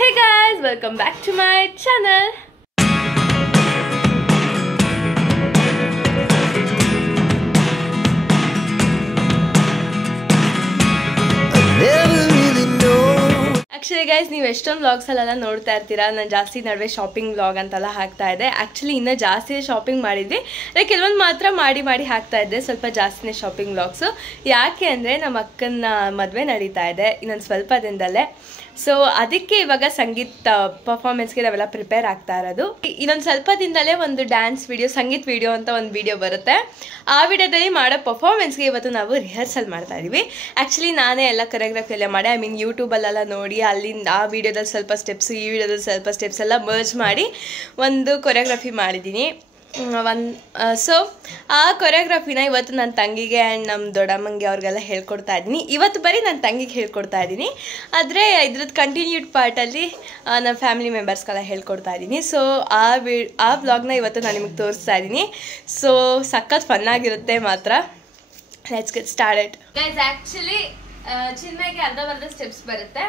Hey guys, welcome back to my channel. Actually guys, ನೀವು ಎಷ್ಟೊಂದು vlogs ಅಲ್ಲೆಲ್ಲ ನೋಡ್ತಾ ಇರ್ತೀರಾ. ನಾನು ಜಾಸ್ತಿ ನಡುವೆ ಶಾಪಿಂಗ್ ವ್ಲಾಗ್ ಅಂತೆಲ್ಲ ಹಾಕ್ತಾ ಇದ್ದೆ. ಆ್ಯಕ್ಚುಲಿ ಇನ್ನೂ ಜಾಸ್ತಿ ಶಾಪಿಂಗ್ ಮಾಡಿದ್ವಿ, ಕೆಲವೊಂದು ಮಾತ್ರ ಮಾಡಿ ಹಾಕ್ತಾ ಇದ್ದೆ. ಸ್ವಲ್ಪ ಜಾಸ್ತಿನೇ ಶಾಪಿಂಗ್ ವ್ಲಾಗ್ಸು. ಯಾಕೆ ಅಂದರೆ ನಮ್ಮ ಅಕ್ಕನ ಮದುವೆ ನಡೀತಾ ಇದೆ ಇನ್ನೊಂದು ಸ್ವಲ್ಪ ದಿನದಲ್ಲೇ. ಸೊ ಅದಕ್ಕೆ ಇವಾಗ ಸಂಗೀತ ಪರ್ಫಾರ್ಮೆನ್ಸ್ಗೆ ನಾವೆಲ್ಲ ಪ್ರಿಪೇರ್ ಆಗ್ತಾ ಇರೋದು. ಇನ್ನೊಂದು ಸ್ವಲ್ಪ ದಿನದಲ್ಲೇ ಒಂದು ಡ್ಯಾನ್ಸ್ ವಿಡಿಯೋ, ಸಂಗೀತ ವಿಡಿಯೋ ಅಂತ ಒಂದು ವಿಡಿಯೋ ಬರುತ್ತೆ. ಆ ವಿಡಿಯೋದಲ್ಲಿ ಮಾಡೋ ಪರ್ಫಾರ್ಮೆನ್ಸ್ಗೆ ಇವತ್ತು ನಾವು ರಿಹರ್ಸಲ್ ಮಾಡ್ತಾ ಇದೀವಿ. ಆ್ಯಕ್ಚುಲಿ ನಾನೇ ಎಲ್ಲ ಕೊರಿಯೋಗ್ರಫಿ ಎಲ್ಲ ಮಾಡಿ, ಐ ಮೀನ್ ಯೂಟ್ಯೂಬಲ್ಲೆಲ್ಲ ನೋಡಿ ಅಲ್ಲಿಂದ ಆ ವಿಡಿಯೋದಲ್ಲಿ ಸ್ವಲ್ಪ ಸ್ಟೆಪ್ಸ್, ಈ ವಿಡಿಯೋದಲ್ಲಿ ಸ್ವಲ್ಪ ಸ್ಟೆಪ್ಸ್ ಎಲ್ಲ ಮರ್ಜ್ ಮಾಡಿ ಒಂದು ಕೊರಿಯೋಗ್ರಫಿ ಮಾಡಿದ್ದೀನಿ. ಸೊ ಆ ಕೊರಿಯೋಗ್ರಫಿನ ಇವತ್ತು ನನ್ನ ತಂಗಿಗೆ ಆ್ಯಂಡ್ ನಮ್ಮ ದೊಡ್ಡಮ್ಮಂಗೆ ಅವ್ರಿಗೆಲ್ಲ ಹೇಳ್ಕೊಡ್ತಾ ಇದ್ದೀನಿ. ಇವತ್ತು ಬರೀ ನನ್ನ ತಂಗಿಗೆ ಹೇಳ್ಕೊಡ್ತಾ ಇದ್ದೀನಿ, ಆದರೆ ಇದ್ರದ್ದು ಕಂಟಿನ್ಯೂಡ್ ಪಾರ್ಟಲ್ಲಿ ನಮ್ಮ ಫ್ಯಾಮಿಲಿ ಮೆಂಬರ್ಸ್ಗೆಲ್ಲ ಹೇಳ್ಕೊಡ್ತಾ ಇದ್ದೀನಿ. ಸೊ ಆ ವ್ಲಾಗ್ನ ಇವತ್ತು ನಾನು ನಿಮಗೆ ತೋರಿಸ್ತಾ ಇದ್ದೀನಿ. ಸೊ ಸಖತ್ ಫನ್ನಾಗಿರುತ್ತೆ ಮಾತ್ರ. Let's get started guys. Actually ಚಿನ್ಮಯ್ಗೆ ಅರ್ಧ ಸ್ಟೆಪ್ಸ್ ಬರುತ್ತೆ.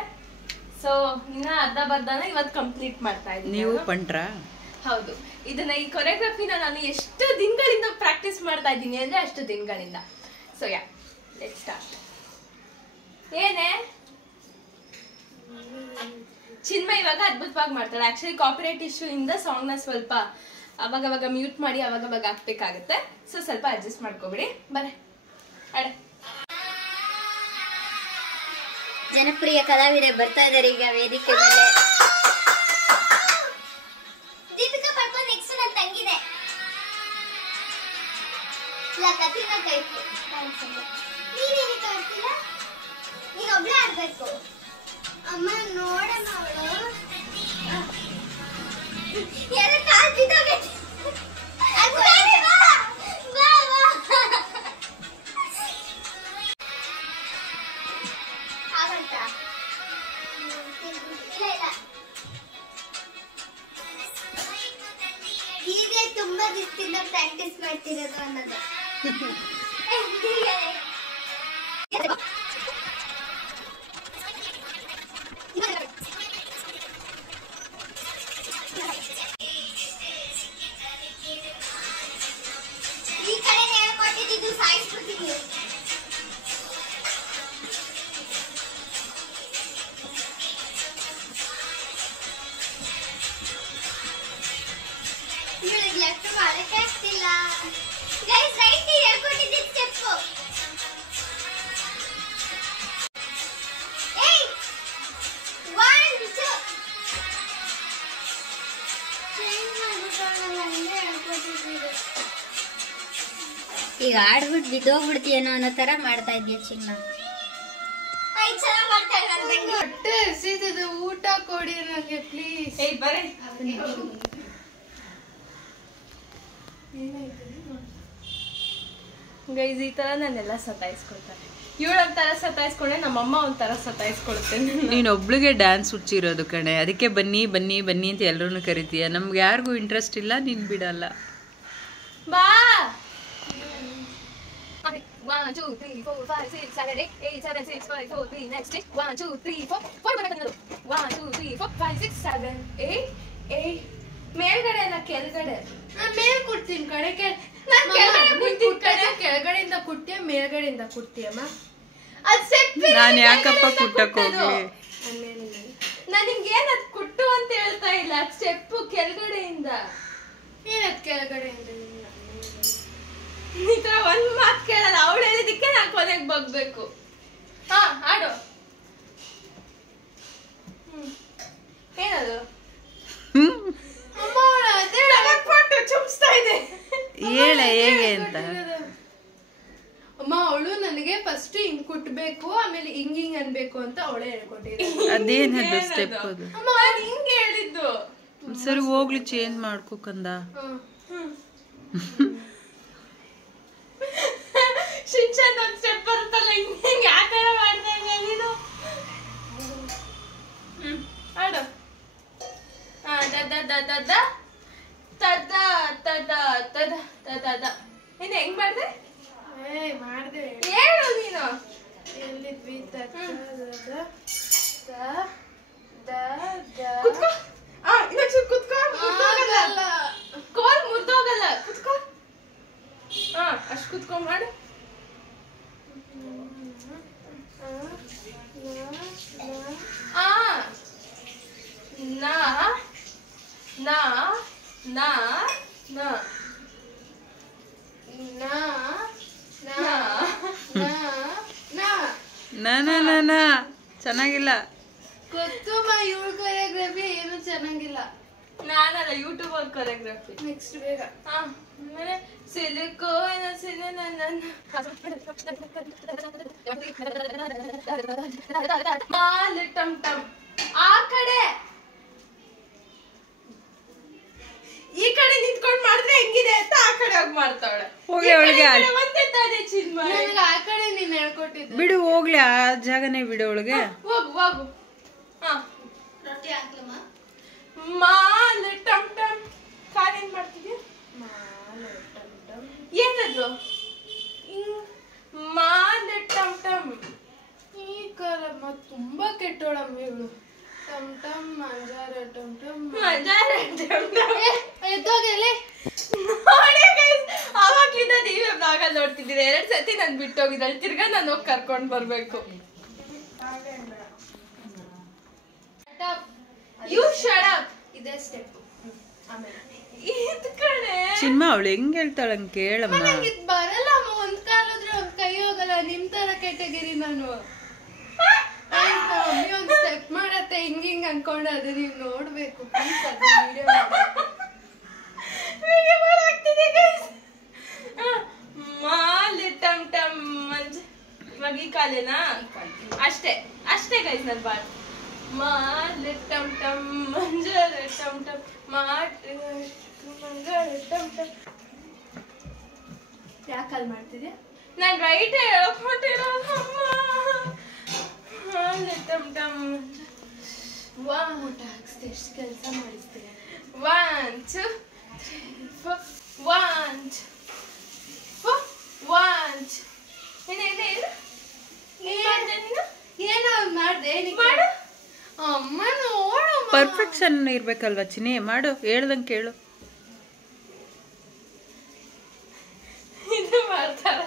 ಸೊ ಇನ್ನು ಅರ್ಧನ ಇವತ್ತು ಕಂಪ್ಲೀಟ್ ಮಾಡ್ತಾ ಇದ್ದೀನಿ. ನೀವು ಪಂಟ್ರಾ? ಹೌದು. ಇದನ್ನ ಈ ಕೊರಿಯೋಗ್ರಫಿನ ನಾನು ಎಷ್ಟು ದಿನಗಳಿಂದ ಪ್ರಾಕ್ಟೀಸ್ ಮಾಡ್ತಾ ಇದ್ದೀನಿ ಅಂದ್ರೆ ಅಷ್ಟು ದಿನಗಳಿಂದ. So yeah, let's start. ಏನೇ ಚಿನ್ಮಯ್ ಇವಾಗ ಅದ್ಭುತವಾಗಿ ಮಾಡ್ತಾಳೆ. ಆಕ್ಚುಲಿ ಕಾಪಿರೈಟ್ ಇಶ್ಯೂ ಇಂದ ಸಾಂಗ್ನ ಸ್ವಲ್ಪ ಅವಾಗವಾಗ ಮ್ಯೂಟ್ ಮಾಡಿ ಅವಾಗವಾಗ ಹಾಕ್ಬೇಕಾಗತ್ತೆ. ಸೊ ಸ್ವಲ್ಪ ಅಡ್ಜಸ್ಟ್ ಮಾಡ್ಕೊಬಿಡಿ. ಬರೇ ಅಡೆ. ಜನಪ್ರಿಯ ಕಲಾವಿದೆ ಬರ್ತಾ ಇದಾರೆ ಈಗ ವೇದಿಕೆ ಮೇಲೆ. ಅಮ್ಮ ನೋಡಮ್ಮ, ಹೀಗೆ ತುಂಬಾ ದಿವಸದಿಂದ ಪ್ರಾಕ್ಟೀಸ್ ಮಾಡ್ತಿರೋದು ಅನ್ನೋದು. ಈ ಕಡೆ ಹೇಳ್ಕೊಟ್ಟಿದ್ದು ಸಾಯಿಸ್ಬಿಡ್ತೀನಿ. ಇವಳಿಗೆ ಲೆಫ್ಟ್ ಮಾಡಕ್ಕೆ ಆಗ್ತಿಲ್ಲ. ಗೈಸ್ ರೈಟ್ ಹೇಳ್ಕೊಟ್ಟಿದ್ದು ಸ್ಟೆಪ್ಪು. ಈಗ ಆಡ್ಬಿಟ್ಟು ಬಿದ್ದೋಗ್ಬಿಡ್ತೀಯನೋ ಅನ್ನೋ ತರ ಮಾಡ್ತಾ ಇದ್ಯಾ ಚಿನ್ನ. ಊಟ ಕೊಡಿ ನನಗೆ ಪ್ಲೀಸ್. ಗೈಸ್ ಈ ತರ ನಾನೆಲ್ಲ ಸತಾಯಿಸ್ಕೊಳ್ತಾರೆ. ಇವಳೊಂಥರ ಸತಾಯಿಸ್ಕೊಂಡೆ, ನಮ್ಮಮ್ಮ ಒಂಥರ ಸತಾಯಿಸ್ಕೊಳ್ತೇನೆ. ನೀನೊಬ್ಳಿಗೆ ಡ್ಯಾನ್ಸ್ ಹುಚ್ಚಿರೋದು ಕಣೆ, ಅದಕ್ಕೆ ಬನ್ನಿ ಬನ್ನಿ ಬನ್ನಿ ಅಂತ ಎಲ್ಲರೂ ಕರಿತೀಯ. ನಮ್ಗೆ ಯಾರಿಗೂ ಇಂಟ್ರೆಸ್ಟ್ ಇಲ್ಲ, ನೀನು ಬಿಡಲ್ಲ. ಬಾ. 1 2 3 4 5 6 7 8 7 6 5 4 3 next 1 2 3 4 4 1 2 3 4 5 6 7 8 ಮೇಲ್ಗಡೆ ಅಲ್ಲ ಕೆಳಗಡೆ. ನಾನು ಮೇಲ್ ಕುಡ್ತೀನಿ ಕಡೆ. ನಾನು ಕೆಳಗಡೆ ಕುಡ್ತೀನಿ ಕಡೆ. ಕೆಳಗಡೆಯಿಂದ ಕುಡ್ತೀಯ ಮೇಲ್ಗಡೆಯಿಂದ ಕುಡ್ತೀಯಮ್ಮ? ಅದು ಸ್ಟೆಪ್. ನಾನು ಯಾಕಪ್ಪ ಕುಟ್ಟಕ್ಕೆ ಹೋಗ್ಲಿ? ನಾನು ನಿಂಗೆ ಏನದು ಕುಟ್ಟು ಅಂತ ಹೇಳ್ತಾ ಇಲ್ಲ. ಸ್ಟೆಪ್ ಕೆಳಗಡೆಯಿಂದ. ಏನದು ಕೆಳಗಡೆಯಿಂದ? ಈ ತರ ಒಂದ್ ಮಾತು ಕೇಳಲ್ಲ. ಅವಳು ಹೇಳಿದಕ್ಕೆ ನಾನು ಕೊನೆಗೆ ಬಗ್ಬೇಕು. ಹಾ ಆಡು. ಏನದು? ಅಮ್ಮ ಅದೇ ಚುಮ್ಸ್ತಾ ಇದೆ. ಹೇಳೆ ಹೇಗೆ ಅಂತ. ಅಮ್ಮ ಅವಳು ನನಗೆ ಫಸ್ಟ್ ಹಿಂಗ್ ಕುಟ್ಬೇಕು, ಆಮೇಲೆ ಹಿಂಗ್ ಅನ್ಬೇಕು ಅಂತ ಅವಳೇ ಹೇಳ್ಕೊಟ್ಟಿದ್ರು. ಅದೇನದು ಸ್ಟೆಪ್ ಅದು? ಅಮ್ಮ ಅದು ಹಿಂಗೆ ಹೇಳಿದ್ದು. ಸರಿ ಹೋಗ್ಲಿ, ಚೇಂಜ್ ಮಾಡ್ಕೋಕಂದ. ಶಿಕ್ಷಣ ಒಂದು ಸ್ಟೆಪ್ ಬರುತ್ತಲ್ಲ, ಹಿಂಗೆ ಯಾಕಾರ ಮಾಡ್ತಾ ಇದ್ದೆ ನೀನು? ಆಡು. ದದ ದದ ದ ತದ ತದ ತದ ತದ ದ. ಇನ್ನು ಹೆಂಗ್ ಮಾಡ್ದೆ? ಮಾಡ್ದೆ ಹೇಳು ನೀನು. ಎಲ್ಲಿದ್ವಿ? ದ ದ ದ ನಾ ನಾ ನಾ ನಾ ಚೆನ್ನಾಗಿಲ್ಲ. ಗೊತ್ತುಮ್ಮ ಇವಳ ಕೊರಿಯೋಗ್ರಫಿ ಏನು ಚೆನ್ನಾಗಿಲ್ಲ. ನಾನಲ್ಲ ಯೂಟ್ಯೂಬ್ ಅಲ್ಲಿ ಕೊರಿಯೋಗ್ರಫಿ. ನೆಕ್ಸ್ಟ್ ಬೇಗ. ಆಮೇಲೆ ಸಿಲಿಕೋ ಟಮ್ ಟಮ್ ಆ ಕಡೆ ಈ ಕಡೆ ನಿಂತ್ಕೊಂಡ್ ಮಾಡಿದ್ರೆ ಹೆಂಗಿದೆ ಅಂತ ಆ ಕಡೆ ಹೋಗಿ ಮಾಡ್ತಾವಳೆ. ಹೋಗಿ ಅವಳಿಗೆ ಒಂದೇ ತಾನೇ ಚಿನ್ಮ ನನಗೆ ಆ ಕಡೆ ನೀನ್ ಹೇಳ್ಕೊಟ್ಟಿದ್ದೆ. ಬಿಡು ಹೋಗ್ಲಿ, ಆ ಜಾಗನೇ ಬಿಡು ಅವಳಿಗೆ. ಹೋಗು ಹೋಗು. ರೊಟ್ಟಿ ಹಾಕ್ಲಮ್ಮ. ಮಾಲ್ ಟಮ್ ಟಮ್ ಕಾಲ್ ಏನ್ ಮಾಡ್ತಿದ್ಯಾ? ಏನದು ಮಾಲ್ ಟಮ್ ಟಮ್? ಈ ಕಾಲಮ್ಮ ತುಂಬಾ ಕೆಟ್ಟೋಳಮ್ಮ ಇವಳು. ಟಮ್ ಟಮ್ ಮಂಜಾರ ಟಮ್ ಟಮ್ ಎದ್ದೋಗಲೇ. ಅವಾಗ್ಲಿಂದ ನೀವೇ ಬ್ಲಾಗಲ್ಲಿ ನೋಡ್ತಿದ್ದೀರಿ. 2 ಸತಿ ನನ್ ಬಿಟ್ಟೋಗಿದ್ದಾಳೆ. ತಿರ್ಗಾ ನಾನು ಹೋಗಿ ಕರ್ಕೊಂಡ್ ಬರ್ಬೇಕು. You shut up. ಇದೇ ಸ್ಟೆಪ್. ಆಮೇಲೆ ಇದ್ ಕಡೆ ಚಿನ್ಮ ಅವಳು ಹೆಂಗ್ ಹೇಳ್ತಾಳೆ ಹಂಗ್ ಕೇಳಮ್ಮ. ನನಗೆ ಇದು ಬರಲ್ಲ ಅಮ್ಮ. ಒಂದ್ ಕಾಲ್ ಹೋದ್ರೆ ಒಂದ್ ಕೈ ಹೋಗಲ್ಲ. ನಿಮ್ ತರ ಕೆಟಗರಿ ನಾನು. ಒಂದ್ ಸ್ಟೆಪ್ ಮಾಡತ್ತೆ ಹಿಂಗ್ ಹಿಂಗ್ ಅನ್ಕೊಂಡೆ. ಅದು ನೀವ್ ನೋಡ್ಬೇಕು ಪ್ಲೀಸ್. ಅದು ವಿಡಿಯೋ ಮಾಡಾಕ್ತಿದೆ ಗೈಸ್. ಮಾಲ್ ಟಮ್ ಟಮ್ ಮಗಿ ಕಾಲೇನಾ? ಅಷ್ಟೇ ಅಷ್ಟೇ ಗೈಸ್. ನನ್ ಬಾಳ್ ಮಾಲ್ ಟಮ್ ಟಮ್ ಮಂಜರ ಟಮ್ ಟಮ್ ಮಂಗಳ ಟಮ್ ಟಮ್. ಯಾಕಲ್ಲಿ ಮಾಡ್ತಿದ್ಯಾ? ನಾನ್ ರೈಟ್ ಹೇಳ್ಕೊಂಡಿರೋದಮ್ಮ. ಮಾಲ್ ಟಮ್ ಟಮ್ ಊಟ ಹಾಕ್ಸ್ದೆ. ಎಷ್ಟು ಕೆಲಸ ಮಾಡಿಸ್ತೀರ. 1 2 3 4 1 4 1 ಏನೋ ಮಾಡ್ದೆ ಮಾಡು. ಅಮ್ಮ ನೋಡಮ್ಮ. ಪರ್ಫೆಕ್ಷನ್ ಇರ್ಬೇಕಲ್ವಾ ಚಿನಿ? ಮಾಡು, ಹೇಳ್ದಂಗೆ ಕೇಳು. ಇದು ಮಾಡ್ತಾರ.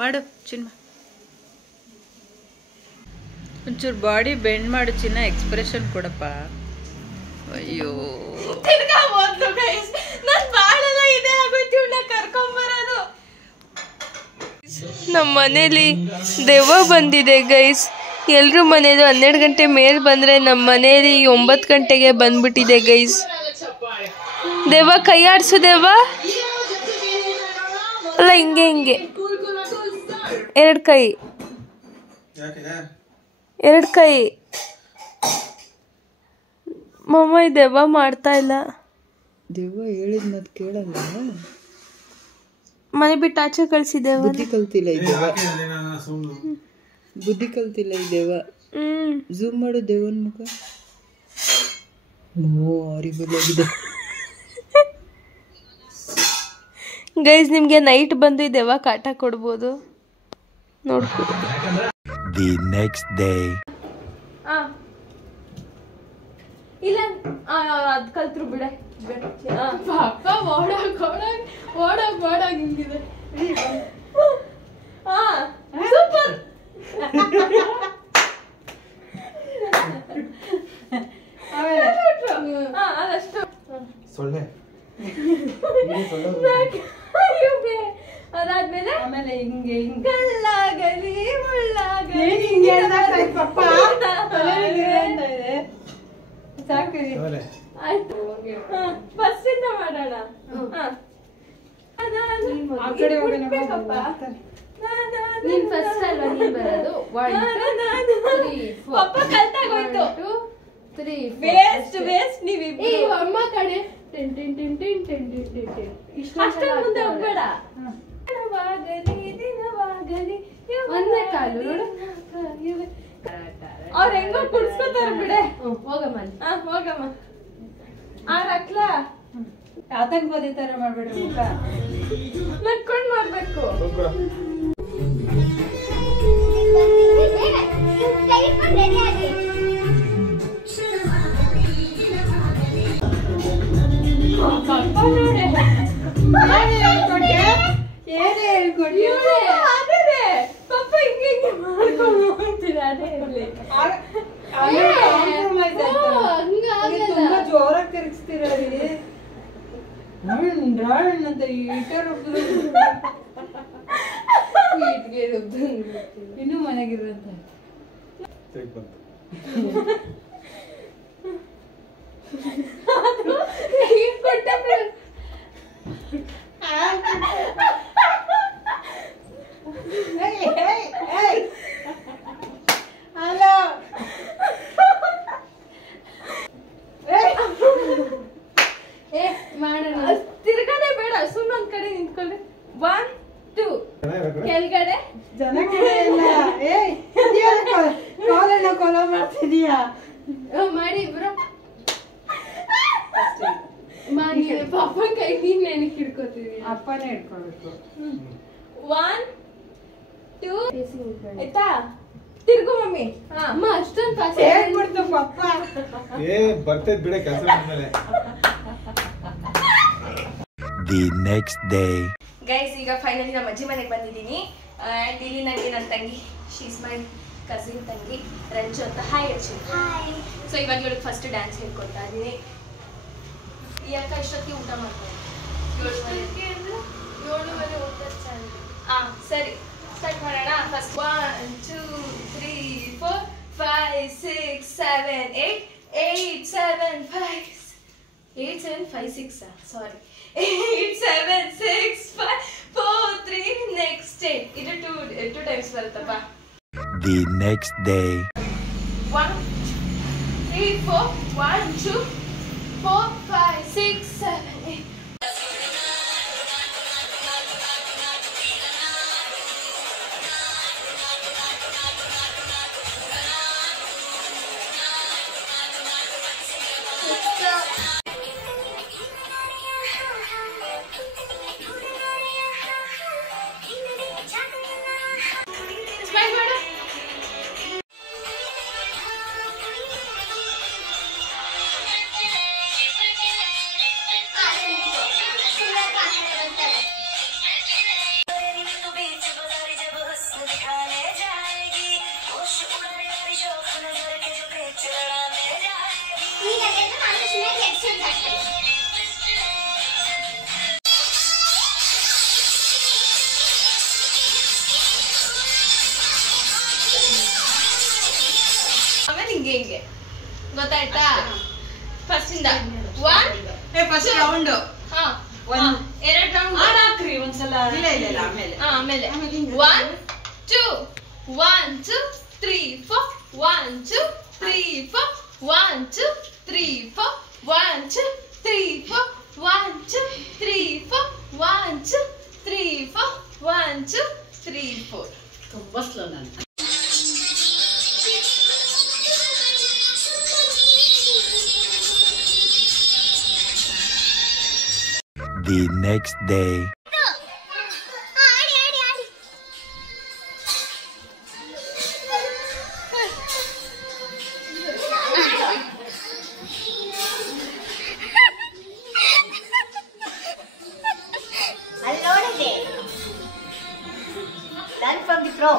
ಮಾಡು ಚಿನ್ನ. ಒಂಚೂರು ಬಾಡಿ ಬೆಂಡ್ ಮಾಡು ಚಿನ್ನ. ಎಕ್ಸ್ಪ್ರೆಷನ್ ಕೊಡಪ್ಪ. ಅಯ್ಯೋ ತಿರ್ಗಾ ಹೋದ್ಲು ಗೈಸ್. ನನ್ ಬಾಳೆಲ್ಲ ಇದೆ ಆಗೋಯ್ತು. ಇವಳನ್ನ ಕರ್ಕೊಂಬರೋದು. ನಮ್ಮ ಮನೇಲಿ ದೆವ್ವ ಬಂದಿದೆ ಗೈಸ್. ಎಲ್ರೂ ಮನೇಲಿ 12 ಗಂಟೆ ಮೇಲ್ ಬಂದ್ರೆ ನಮ್ಮ ಮನೇಲಿ 9 ಗಂಟೆಗೆ ಬಂದ್ಬಿಟ್ಟಿದೆ ಗೈಸ್. ದೆವ್ವ ಕೈ ಆಡ್ಸು ದೆವ್ವ. ಅಲ್ಲ ಹಿಂಗೆ ಹಿಂಗೆ 2 ಕೈ 2 ಕೈ. ಮಮ್ಮ ಈ ದೆವ್ವ ಮಾಡ್ತಾ ಇಲ್ಲ. ದೆವ್ವ ಹೇಳಿದ್ ಮತ್ ಕೇಳಲ್ಲ. ಮನೆ ಬಿಟ್ಟು ಆಚೆ ಕಳ್ಸಿದ್ದೇವ. ಬುದ್ಧಿ ಕಲ್ತಿಲ್ಲ ಈ ದೆವ್ವ. ಬುದ್ಧಿ ಕಲ್ತಿಲ್ಲ ಈ ದೆವ್ವ. ಝೂಮ್ ಮಾಡು ದೆವ್ವನ ಮುಖ. ಹಾರಿಬಲ್ ಆಗಿದೆ ಗೈಸ್. ನಿಮ್ಗೆ ನೈಟ್ ಬಂದು ಈ ದೆವ್ವ ಕಾಟ ಕೊಡ್ಬೋದು. ನೋಡ್ಕೊ. The next day. ಇಲ್ಲ ಅದ್ ಕಲ್ತ್ರು ಬಿಡೆ. ಪಾಪ ಓಡಾಗ್ ಹಿಂಗಿದೆ. ಸೂಪರ್. ಅದಷ್ಟು ಸೊಳ್ಳೆ. ಅದಾದ್ಮೇಲೆ ಆಮೇಲೆ ಹಿಂಗೆ ಕಲ್ಲಾಗಲಿ ಮುಳ್ಳಾಗಲಿ ಆಯ್ತು. ಫಸ್ಟ್ ಇಂದ ಮಾಡೋಣ. ನೀನ್ ಫಸ್ಟ್ ಅಲ್ವಾ ನೀನ್ ಬರೋದು. 1 2 3 4 ಪಪ್ಪ ಕಲ್ತಾಗೋಯ್ತು. 1 2 3 ವೇಸ್ಟ್ ವೇಸ್ಟ್ ನೀವಿಬ್ರು. ಏ ಅಮ್ಮ ಕಡೆ tin tin tin tin tin tin tin tin. ಅಷ್ಟೇ ಮುಂದೆ ಹೋಗ್ಬೇಡ. ದಿನವಾಗಲಿ ಒಂದೇ ಕಾಲು ನೋಡು. ಅವ್ರ ಹೆಂಗೋ ಕುಡ್ಸ್ಕೊತಾರ ಬಿಡೆ. ಹೋಗಮ್ಮ. ಹೋಗಮ್ಮ. ಹಾಕ್ಲ ಆತಂಕವಾದಿ ತರ ಮಾಡ್ಬೇಡ್ರಿ ಮುಖ. ನಕ್ಕೊಂಡ್ ಮಾಡ್ಬೇಕು. ಸ್ವಲ್ಪ ನೋಡಿ. ಏನೇ ಹೇಳ್ಕೊಡಿ. ಪಪ್ಪ ಹಿಂಗೆ ಹಿಂಗೆ ಮಾಡ್ಕೊಂಡು ಹೋಗ್ತೀರ. ಅದೇ ಇರ್ಲಿ. ಜೋರಾಗಿ ತಿರುಗಿಸ್ತೀರ ಅಂತ ಇನ್ನೂ ಮನೆಗಿರಂತ ತಿರ್ಗಡೆ ಬೇಡ, ಸುಮ್ಮನೆ ಒಂದ್ ಕಡೆ ನಿಂತ್ಕೊಳ್ಳಿ. 1 2 ಕೆಳಗಡೆ ಜನ ಕಾಲನ್ನ ಕೊಲ ಮಾಡ್ತಿದೀಯಾ ಮಾಡಿ ಇಬ್ರು ಪಾಪ ಕೈ ನೀನ್ ನೆನಕ್ ಹಿಡ್ಕೋತಿದೀಯ. ಅಪ್ಪನೇ ಇಟ್ಕೊಳ್ಬೇಕು. 1 2 ಆಯ್ತಾ? ತಿರ್ಗು ಮಮ್ಮಿ. ಅಮ್ಮ ಅಷ್ಟೊಂದು ಫಾಸ್ಟ್ ಹೇಳ್ಬಿಡ್ತು ಪಪ್ಪ. ಬರ್ತೈತ್ ಬಿಡ ಕೆಲಸ ಆದ್ಮೇಲೆ. The next day. ಗೈಸ್, ಈಗ ಫೈನಲಿ ನಮ್ಮ ಅಜ್ಜಿ ಮನೆಗೆ ಬಂದಿದ್ದೀನಿ. ಆ್ಯಂಡ್ ಇಲ್ಲಿ ನನಗೆ ನನ್ನ ತಂಗಿ, ಶೀಸ್ ಮೈ ಕಸಿನ್ ತಂಗಿ ರಂಜು ಅಂತ. ಹಾಯ್ ಅಜ್ಜಿ. ಸೊ ಇವಾಗ ಇವಳಿಗೆ ಫಸ್ಟ್ ಡ್ಯಾನ್ಸ್ ಹೇಳ್ಕೊಡ್ತಾ ಇದ್ದೀನಿ. ಈ ಅಕ್ಕ ಇಷ್ಟೊತ್ತಿಗೆ ಊಟ ಮಾಡ್ತಾರೆ. 7:30 ಊಟ ಚಾಲು. ಸರಿ, ಸ್ಟಾರ್ಟ್ ಮಾಡೋಣ. ಫಸ್ಟ್ 1 2 3 4 5 6 7 8 8 7 5 8 7 5 6 ಸಾರಿ 8 7 6 5 4 3 ನೆಕ್ಸ್ಟ್ 8. ಇದು 2 ಟೈಮ್ಸ್ ಬರುತ್ತಪ್ಪ. The next day. 1 3 4 1 2 4 5 6 7 8. ಹಿಂಗೆ ಗೊತ್ತಾಯ್ತಾ? ಫಸ್ಟ್ ಇಂದ 1 ಫಸ್ಟ್ ರೌಂಡ್ ಎರಡು ರೌಂಡ್ ಹಾಕ್ರಿ ಒಂದ್ಸಲ. ಇಲ್ಲ ಆಮೇಲೆ ಆಮೇಲೆ 1 2 1 2 3 4 1 2 3 4 1 2 3 4 1 2 3 4 1 2 3 4 1 2 3 4 1 2 3 4. ತುಂಬಾ ಸ್ಲೋ ನಾನು. The next day. Learn from the pro.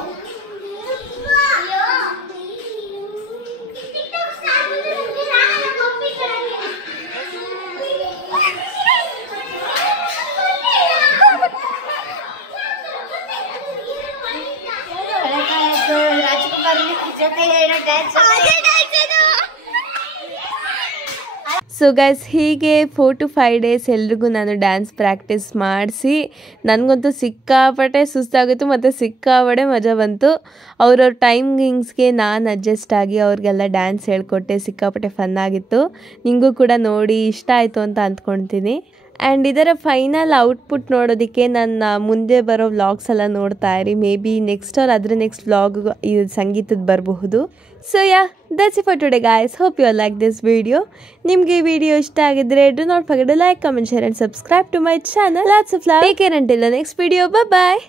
So guys, ಹೀಗೆ 4 to 5 ಡೇಸ್ ಎಲ್ರಿಗೂ ನಾನು ಡ್ಯಾನ್ಸ್ ಪ್ರಾಕ್ಟೀಸ್ ಮಾಡಿಸಿ ನನಗಂತೂ ಸಿಕ್ಕಾಪಟ್ಟೆ ಸುಸ್ತಾಗಿತ್ತು ಮತ್ತು ಸಿಕ್ಕಾಪಟ್ಟೆ ಮಜಾ ಬಂತು. ಅವ್ರವ್ರ ಟೈಮಿಂಗ್ಸ್ಗೆ ನಾನು ಅಡ್ಜಸ್ಟ್ ಆಗಿ ಅವ್ರಿಗೆಲ್ಲ ಡ್ಯಾನ್ಸ್ ಹೇಳ್ಕೊಟ್ಟೆ. ಸಿಕ್ಕಾಪಟ್ಟೆ ಫನ್ ಆಗಿತ್ತು. ನಿಮಗೂ ಕೂಡ ನೋಡಿ ಇಷ್ಟ ಆಯಿತು ಅಂತ ಅಂದ್ಕೊಳ್ತೀನಿ. ಆ್ಯಂಡ್ ಇದರ ಫೈನಲ್ ಔಟ್ಪುಟ್ ನೋಡೋದಕ್ಕೆ ನನ್ನ ಮುಂದೆ ಬರೋ ವ್ಲಾಗ್ಸ್ ಎಲ್ಲ ನೋಡ್ತಾ ಇರಿ. ಮೇ ಬಿ ನೆಕ್ಸ್ಟ್ ಆರ್ ಅದರ ನೆಕ್ಸ್ಟ್ ವ್ಲಾಗ್ ಇದು ಸಂಗೀತದ ಬರಬಹುದು. So yeah, that's it for today guys. Hope you like this video. ನಿಮಗೆ ಈ ವಿಡಿಯೋ ಇಷ್ಟ ಆಗಿದ್ರೆ do not forget to like, comment, share and subscribe to my channel. Lots of love. Take care until the next video. Bye.